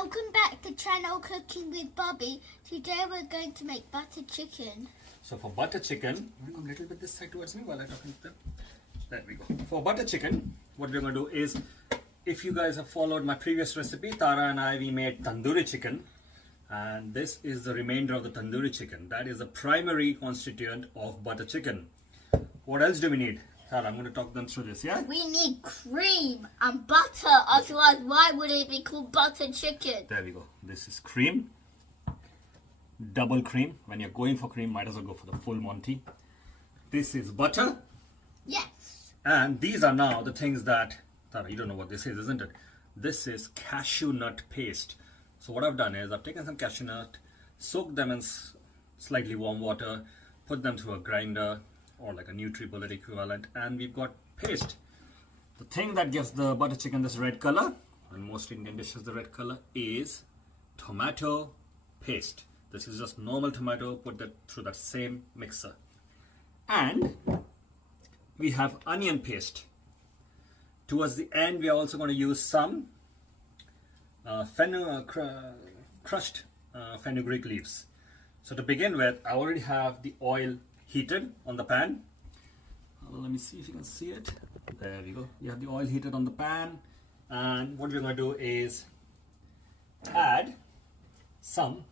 Welcome back to channel Cooking with Babee. Today we're going to make butter chicken. So for butter chicken, come a little bit this side towards me while I talk to them. There we go. For butter chicken, what we're going to do is, if you guys have followed my previous recipe, Tara and I, we made tandoori chicken. And this is the remainder of the tandoori chicken. That is the primary constituent of butter chicken. What else do we need? Tara, I'm going to talk them through this, yeah? We need cream and butter, otherwise why would it be called butter chicken? There we go. This is cream. Double cream. When you're going for cream, might as well go for the full Monty. This is butter. Yes. And these are now the things that, Tara, you don't know what this is, isn't it? This is cashew nut paste. So what I've done is I've taken some cashew nut, soaked them in slightly warm water, put them through a grinder or like a NutriBullet equivalent, and we've got paste. The thing that gives the butter chicken this red color, and most Indian dishes the red color, is tomato paste. This is just normal tomato, put that through that same mixer. And we have onion paste. Towards the end, we are also going to use some crushed fenugreek leaves. So to begin with, I already have the oil heated on the pan. Let me see if you can see it. There we go. You have the oil heated on the pan, and what we're going to do is add some.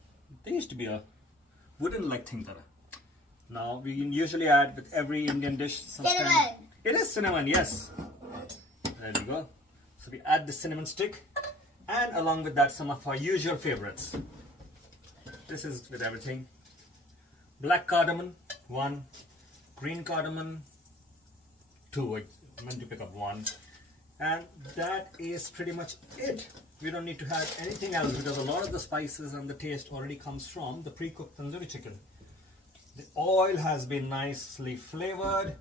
There used to be a wooden like thing there. Now we usually add with every Indian dish some Cinnamon. It is cinnamon, yes. There we go. So we add the cinnamon stick, and along with that some of our usual favorites. This is with everything. Black cardamom, 1. Green cardamom, 2. I meant to pick up 1. And that is pretty much it. We don't need to have anything else because a lot of the spices and the taste already comes from the pre-cooked tandoori chicken. The oil has been nicely flavored.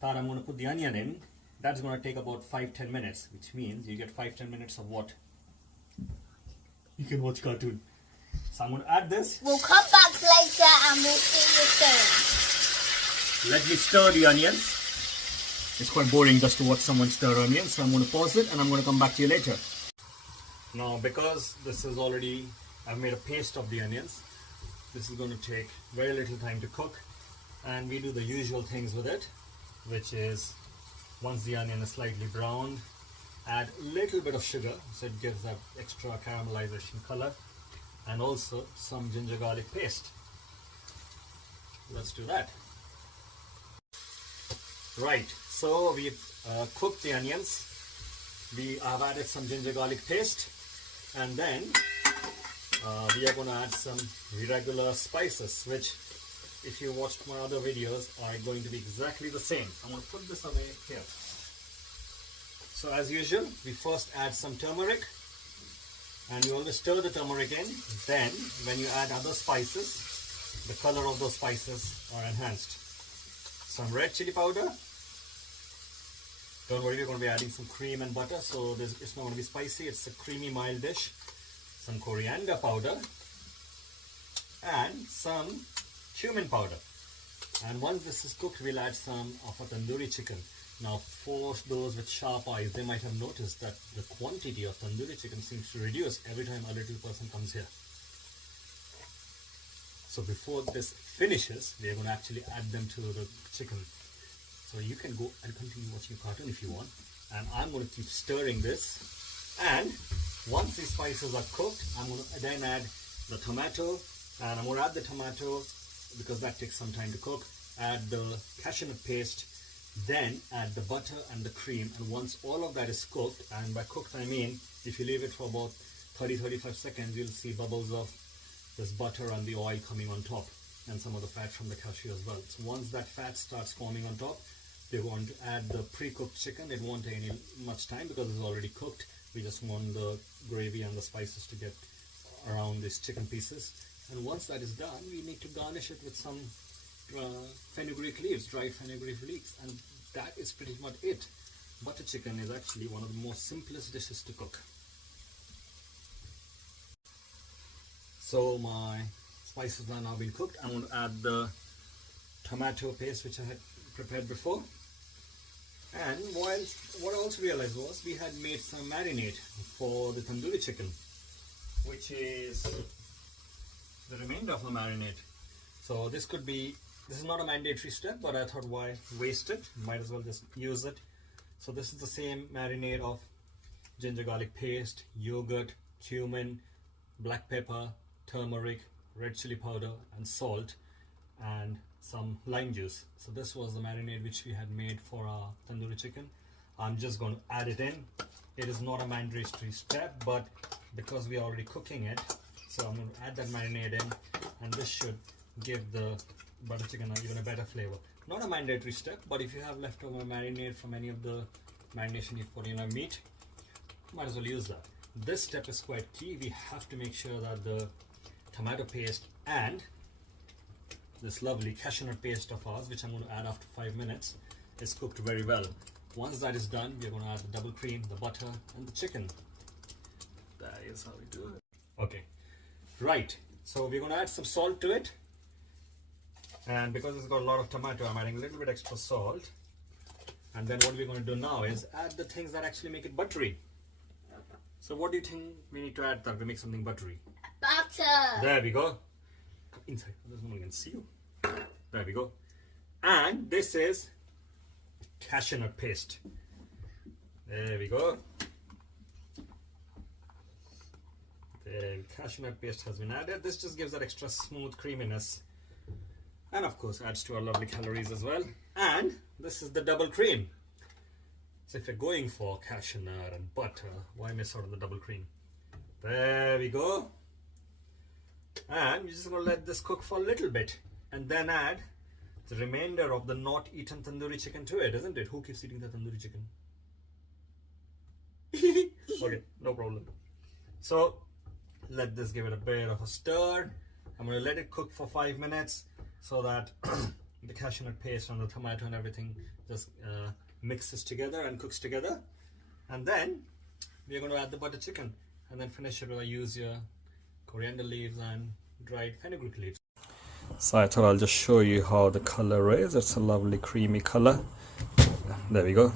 Thought I'm going to put the onion in. That's going to take about 5-10 minutes, which means you get 5-10 minutes of what? You can watch cartoon. So I'm going to add this. We'll come back later and we'll see you soon. Let me stir the onions. It's quite boring just to watch someone stir onions, so I'm going to pause it and I'm going to come back to you later. Now, because this is already, I've made a paste of the onions, this is going to take very little time to cook, and we do the usual things with it, which is once the onion is slightly browned, add a little bit of sugar so it gives that extra caramelization color, and also some ginger garlic paste. Let's do that. Right, so we've cooked the onions. We have added some ginger garlic paste, and then we are going to add some regular spices, which if you watched my other videos are going to be exactly the same. I'm going to put this away here. So as usual, we first add some turmeric, and you always stir the turmeric in. Then when you add other spices, the color of those spices are enhanced. Some red chili powder. Don't worry, we're going to be adding some cream and butter, so it's not going to be spicy. It's a creamy, mild dish. Some coriander powder and some cumin powder. And once this is cooked, we'll add some of a tandoori chicken. Now, for those with sharp eyes, they might have noticed that the quantity of tandoori chicken seems to reduce every time a little person comes here. So before this finishes, we are going to actually add them to the chicken. So you can go and continue watching your cartoon if you want. And I'm going to keep stirring this. And once these spices are cooked, I'm going to then add the tomato. And I'm going to add the tomato because that takes some time to cook. Add the cashew nut paste. Then add the butter and the cream. And once all of that is cooked, and by cooked I mean if you leave it for about 30-35 seconds, you'll see bubbles of this butter and the oil coming on top, and some of the fat from the cashew as well. So once that fat starts forming on top, they want to add the pre-cooked chicken. It won't take much time because it's already cooked. We just want the gravy and the spices to get around these chicken pieces. And once that is done, we need to garnish it with some fenugreek leaves, dried fenugreek leaves, and that is pretty much it. Butter chicken is actually one of the most simplest dishes to cook. So my spices are now been cooked. I'm going to add the tomato paste which I had prepared before. And what I also realized was we had made some marinade for the tandoori chicken. which is the remainder of the marinade. So this is not a mandatory step, but I thought why waste it? Might as well just use it. So this is the same marinade of ginger garlic paste, yogurt, cumin, black pepper, turmeric, red chili powder and salt, and some lime juice. So this was the marinade which we had made for our tandoori chicken. I'm just going to add it in. It is not a mandatory step, but because we are already cooking it, so I'm going to add that marinade in, and this should give the butter chicken even a better flavor. Not a mandatory step, but if you have leftover marinade from any of the marination you've put in your meat, might as well use that. This step is quite key. We have to make sure that the tomato paste and this lovely cashew nut paste of ours, which I'm going to add after 5 minutes, is cooked very well. Once that is done, we're going to add the double cream, the butter and the chicken. That is how we do it. Okay, right, so we're going to add some salt to it, and because it's got a lot of tomato, I'm adding a little bit extra salt. And then what we're going to do now is add the things that actually make it buttery. So what do you think we need to add that will make something buttery? Butter. There we go. Come inside. There's no one can see you. There we go. And this is cashew nut paste. There we go. The cashew nut paste has been added. This just gives that extra smooth creaminess. And of course adds to our lovely calories as well. And this is the double cream. So if you're going for cashew nut and butter, why miss out on the double cream? There we go. And you're just going to let this cook for a little bit and then add the remainder of the not eaten tandoori chicken to it, isn't it? Who keeps eating the tandoori chicken? Okay, no problem. So let this give it a bit of a stir. I'm going to let it cook for 5 minutes so that the cashew nut paste and the tomato and everything just mixes together and cooks together. And then we're going to add the butter chicken and then finish it by use your coriander leaves and dried fenugreek leaves. So I thought I'll just show you how the color is. It's a lovely creamy color. There we go.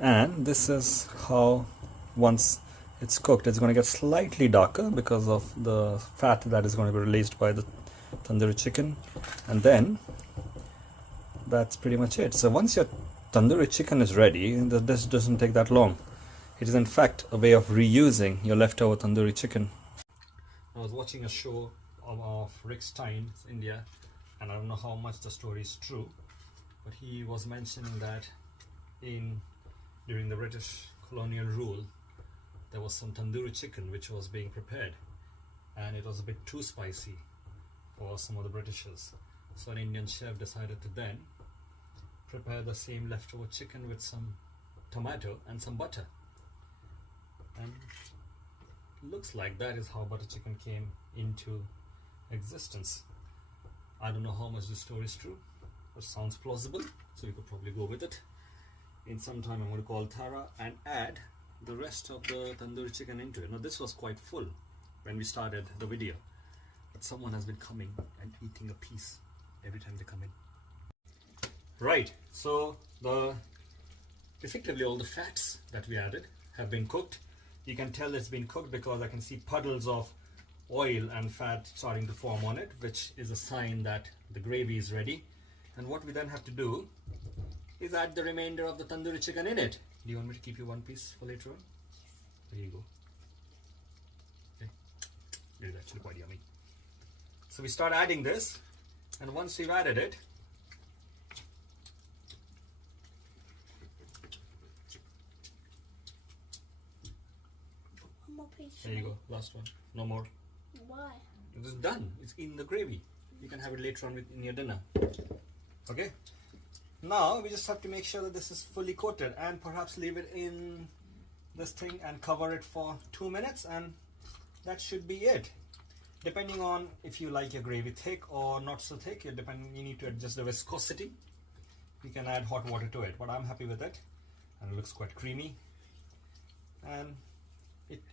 And this is how once it's cooked, it's going to get slightly darker because of the fat that is going to be released by the tandoori chicken. And then that's pretty much it. So once your tandoori chicken is ready, this doesn't take that long. It is in fact a way of reusing your leftover tandoori chicken. I was watching a show of Rick Stein's India, and I don't know how much the story is true, but he was mentioning that during the British colonial rule, there was some tandoori chicken which was being prepared, and it was a bit too spicy for some of the Britishers. So an Indian chef decided to then prepare the same leftover chicken with some tomato and some butter. And looks like that is how butter chicken came into existence. I don't know how much the story is true, but sounds plausible, so you could probably go with it. In some time I'm going to call Tara and add the rest of the tandoori chicken into it. Now this was quite full when we started the video, but someone has been coming and eating a piece every time they come in. Right, so effectively all the fats that we added have been cooked. You can tell it's been cooked because I can see puddles of oil and fat starting to form on it, which is a sign that the gravy is ready. And what we then have to do is add the remainder of the tandoori chicken in it. Do you want me to keep you one piece for later on? There you go. Okay. It is actually quite yummy. So we start adding this, and once we've added it, One more piece. there you go, last one. No more. Why? It is done. It's in the gravy. You can have it later on in your dinner. Okay. Now we just have to make sure that this is fully coated, and perhaps leave it in this thing and cover it for 2 minutes, and that should be it. Depending on if you like your gravy thick or not so thick, you need to adjust the viscosity. You can add hot water to it, but I'm happy with it, and it looks quite creamy. And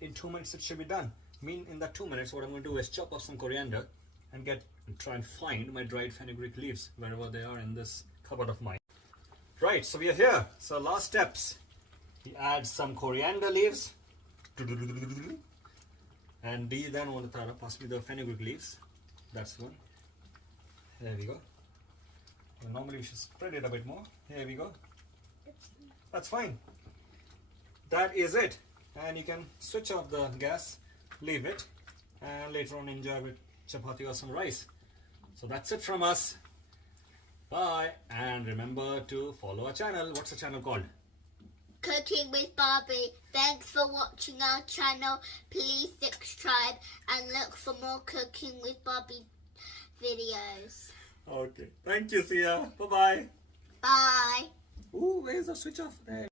in 2 minutes it should be done. In that 2 minutes, what I'm going to do is chop off some coriander and try and find my dried fenugreek leaves wherever they are in this cupboard of mine. Right, so we are here. So last steps, we add some coriander leaves And do you then want to pass me the fenugreek leaves? That's one. There we go. Well, normally we should spread it a bit more. Here we go. That's fine. That is it. And you can switch off the gas, leave it, and later on enjoy with chapati or some rice. So that's it from us. Bye. And remember to follow our channel. What's the channel called? Cooking with Babee. Thanks for watching our channel. Please subscribe and look for more Cooking with Babee videos. Okay. Thank you, Sia. Bye-bye. Bye. Ooh, where's the switch off there?